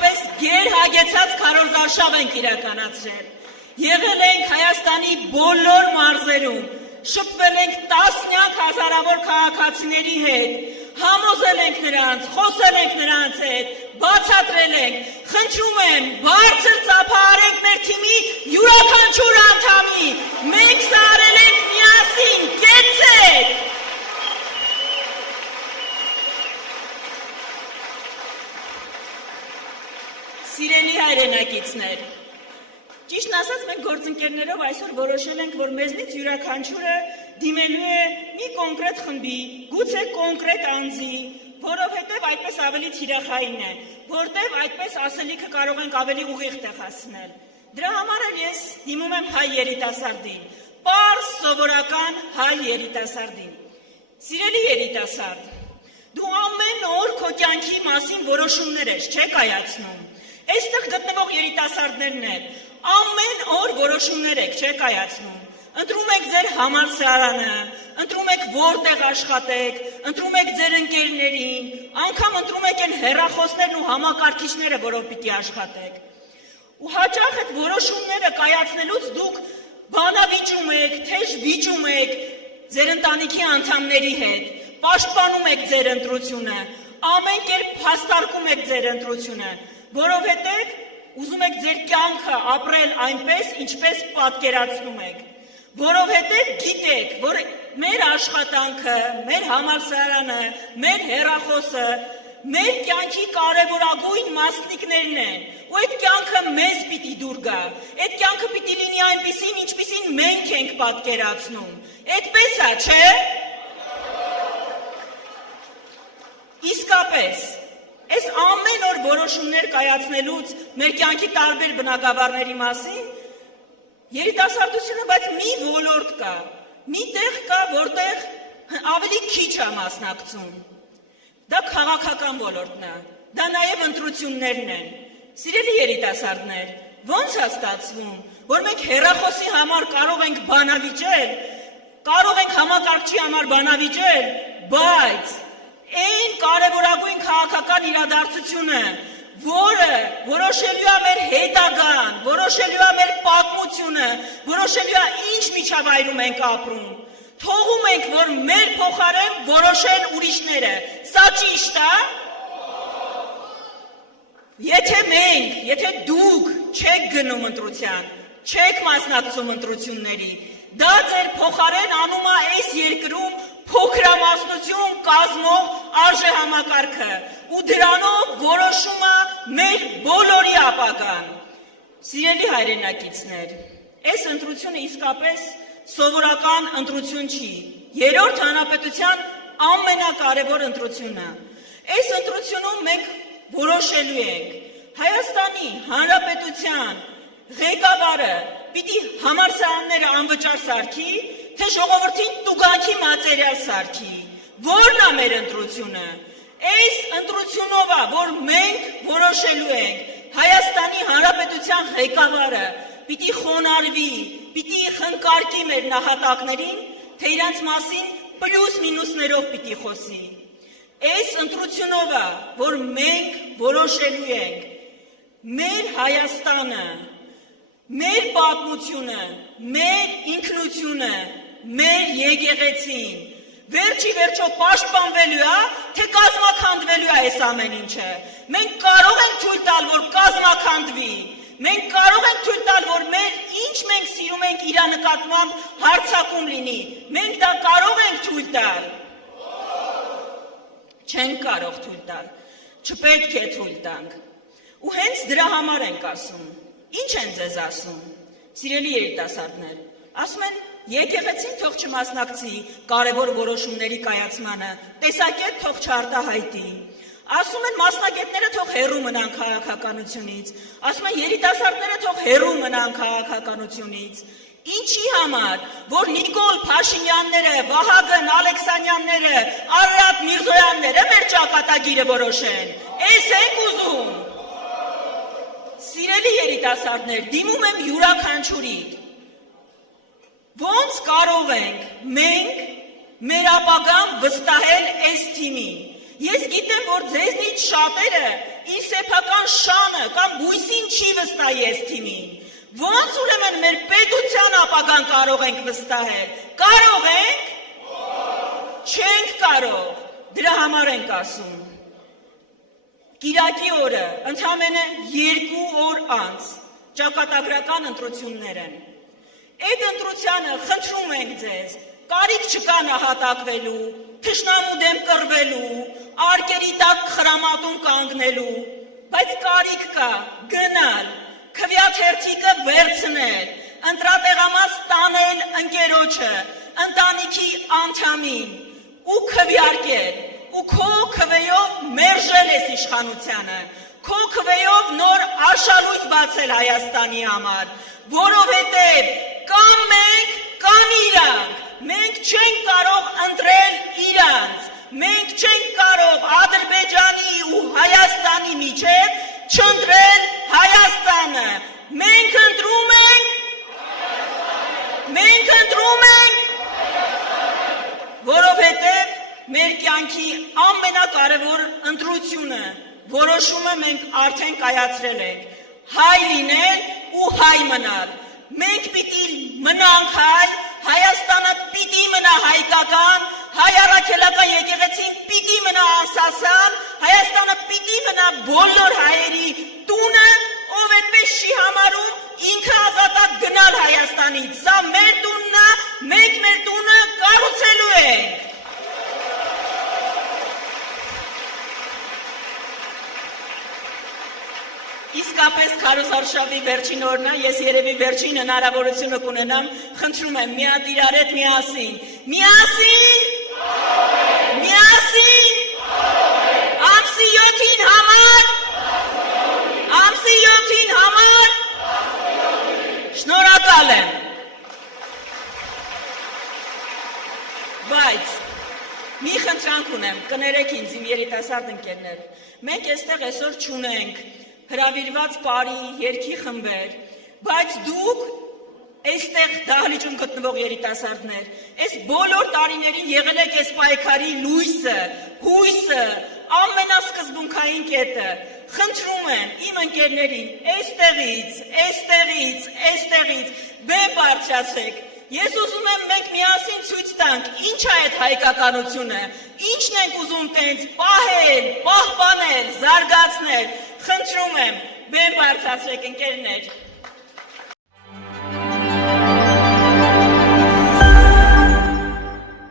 իսկապես գերհագեցած քարոզարշավ ենք իրականացրել։ Եղել ենք Հայաստանի բոլոր մարզերում, շփվել ենք տասնյակ հազարավոր քաղաքացիների հետ, համոզել ենք նրանց, խոսել ենք նրանց հետ, բացատրել ենք, խնդրում եմ, բարձր ծափահարենք մեր թիմի յուրաքանչյուր անդամի, մենք սա արել ենք միասին, կեցեք։ Սիրելի հայրենակիցներ, ճիշտն ասած մենք գործընկերներով այսօր որոշել ենք, որ մեզնից յուրաքանչյուրը դիմելու է մի կոնկրետ խմբի, գուցե կոնկրետ անձի, որովհետև այդպես ավելի թիրախային է, որտեղ այդպես ասելիքը կարող ենք ավելի ուղիղ տեղ հասցնել։ Դրա համար էլ ես դիմում եմ հայ երիտասարդին, պարզ սովորական հայ երիտասարդին։ Սիրելի երիտասարդ, դու ամեն օր քո կյանքի մասին որոշումներ ես, չեք կայացնում։ Այստեղ գտնվող երիտասարդներն են, ամեն օր որոշումներ եք, չեք կայացնում։ Ընտրում եք ձեր համալսարանը, ընտրում եք որտեղ աշխատեք, ընտրում եք ձեր ընկերներին, անգամ ընտրում եք այն հեռախոսներն ու համակարգիչները, որով պիտի աշխատեք։ Ու հաճախ այդ որոշումները կայացնելուց դուք բանավիճում եք, թեժ վիճում եք ձեր ընտանիքի անդամների հետ, պաշտպանում եք ձեր ընտրությունը, ամեն կերպ փաստարկում եք ձեր ընտրությունը, որովհետև ուզում եք ձեր կյանքը ապրել այնպես, ինչպես պատկերացնում եք, որովհետև գիտեք, որ մեր աշխատանքը, մեր համալսարանը, մեր հեռախոսը, մեր կյանքի կարևորագույն մասնիկներն են, ու այդ կյանքը մեզ պիտի դուր գա, այդ կյանքը պիտի լինի այնպիսին, ինչպիսին մենք ենք պատկերացնում, այդպես է, չէ՞։ Իսկապես, այս ամեն օր որոշումներ կայացնելուց մեր կյանքի տարբեր բնագավառների մասին, երիտասարդությունը, բայց մի ոլորտ կա, մի տեղ կա, որտեղ ավելի քիչ է մասնակցում։ Դա քաղաքական ոլորտն է, դա նաև ընտրություններն են։ Սիրելի երիտասարդներ, ո՞նց է ստացվում, որ մենք հեռախոսի համար կարող ենք բանավիճել, կարող ենք համակարգչի համար բանավիճել, բայց այն կարևորագույն քաղաքական իրադարձությունը, որը որոշելու է մեր հետագան, որոշելու է մեր պատմությունը, որոշելու է ինչ միջավայրում ենք ապրում, թողում ենք, որ մեր փոխարեն որոշեն ուրիշները, սա ճիշտ է։ Եթե դուք չեք գնում ընտրության, չեք մասնակցում ընտրությունների, դա ձեր փոխարեն անում է այս երկրում փոքրամասնություն կազմող արժեհամակարգը, ու դրանով որոշում է մեր բոլորի ապագան։ Սիրելի հայրենակիցներ, այս ընտրությունը իսկապես սովորական ընտրություն չի, երրորդ հանրապետության ամենակարևոր ընտրությունն է։ Այս ընտրությունում մենք որոշելու ենք Հայաստանի Հանրապետության ղեկավարը պիտի համալսարանները անվճար սարքի, թե ժողովրդին տուգանքի մատերիալ սարքի, որն է մեր ընտրությունը։ Այս ընտրությունով է, որ մենք որոշելու ենք Հայաստանի Հանրապետության ղեկավարը պիտի խոնարհվի, պիտի խնկարկի մեր նահատակներին, թե իրանց մասին պլյուս մինուսներով պիտի խոսի։ Այս ընտրությունով է, որ մենք որոշելու ենք մեր Հայաստանը, մեր պատմությունը, մեր ինքնությունը, մեր եկեղեցին, վերջի վերջո պաշտպանվելու է, թե կազմաքանդվելու է այս ամեն ինչը։ Մենք կարող ենք թույլ տալ, որ կազմաքանդվի, մենք կարող ենք թույլ տալ, որ մեր ինչ մենք սիրում ենք իրա նկատմամբ հարձակում լինի, մենք դա կարող ենք թույլ տալ։ Չենք կարող թույլ տալ, չպետք է թույլ տանք։ Ու հենց դրա համար ենք ասում։ Ինչ են ձեզ ասում, սիրելի երիտասարդներ, ասում են եկեղեցին թող չմասնակցի կարևոր որոշումների կայացմանը, տեսակետ թող չարտահայտի, ասում են մասնագետները թող հեռու մնան քաղաքականությունից, ասում են երիտասարդները թող հեռու մնան քաղաքականությունից, ինչի համար, որ Նիկոլ Փաշինյանները, Վահագն Ալեքսանյանները, Արարատ Միրզոյանները մեր ճակատագիրը որոշեն, էս ենք ուզում։ Սիրելի երիտասարդներ, դիմում եմ յուրաքանչյուրին, ոնց կարող ենք մենք մեր ապագան վստահել այս թիմին, Ես գիտեմ, որ ձեզնից շատերը իր սեփական շանը կամ բույսին չի վստահ թիմին։ Ոնց ուրեմն մեր պետության ապագան կարող ենք վստահել։ Կարող ենք։ Չենք կարող։ Դրա համար ենք ասում։ Կիրակի օրը ընդամենը 2 օր անց ճակատագրական ընտրություններ են։ Այդ ընտրությանը խնդրում ենք ձեզ, կարիք չկա նահատակվելու, թշնամու դեմ կռվելու, արկերի տակ խրամատում կանգնելու, բայց կարիք կա գնալ, քվեաթերթիկը վերցնել, ընտրատեղամաս տանել ընկերոջը, ընտանիքի անդամին ու քվեարկել, ու քո քվեով մերժել ես իշխանությանը, քո քվեով նոր արշալույս բացել Հայաստանի համար, որովհետև կամ մենք, կամ իրանք, մենք չենք կարող ընտրել իրանց, մենք չենք կարող Ադրբեջանի ու Հայաստանի միջև չընտրել Հայաստանը, մենք ընտրում ենք, որովհետև մեր կյանքի ամենակարևոր ընտրությունը, որոշումը մենք արդեն կայացրել ենք, հայ լինել ու հայ մնալ, մենք պիտի մնանք հայ, Հայաստանը պիտի մնա հայկական, հայ առաքելական եկեղեցին պիտի մնա անսասան, Հայաստանը պիտի մնա բոլոր հայերի տունը, ով այդպես չի համարում ինքը ազատակ գնալ Հայաստանից, սա մեր տունն է, մենք մեր տունը կառուցելու ենք։ Իսկապես քարոզարշավի վերջին օրն է, ես երևի վերջին հնարավորությունը կունենամ, խնդրում եմ մի հատ իրար հետ միասին, ամսի 7-ին համար, շնորհակալ եմ, բայց մի խնդրանք ունեմ, կներեք ինձ իմ երիտասարդ ընկերներ, մենք այստեղ այսօր չունենք հրավիրված բարի երգի խմբեր, բայց դուք այստեղ դահլիճում գտնվող երիտասարդներ, այս բոլոր տարիներին եղել եք այս պայքարի լույսը, հույսը, ամենասկզբունքային կետը, խնդրում եմ իմ ընկերներին այստեղից, բեմ բարձրացրեք, ես ուզում եմ մենք միասին ցույց տանք, ինչ է այդ հայկականությունը, ինչն ենք ուզում տենց պահել, պահպանել, զարգացնել, խնդրում եմ, բեմ բարձրացրեք ընկերներ,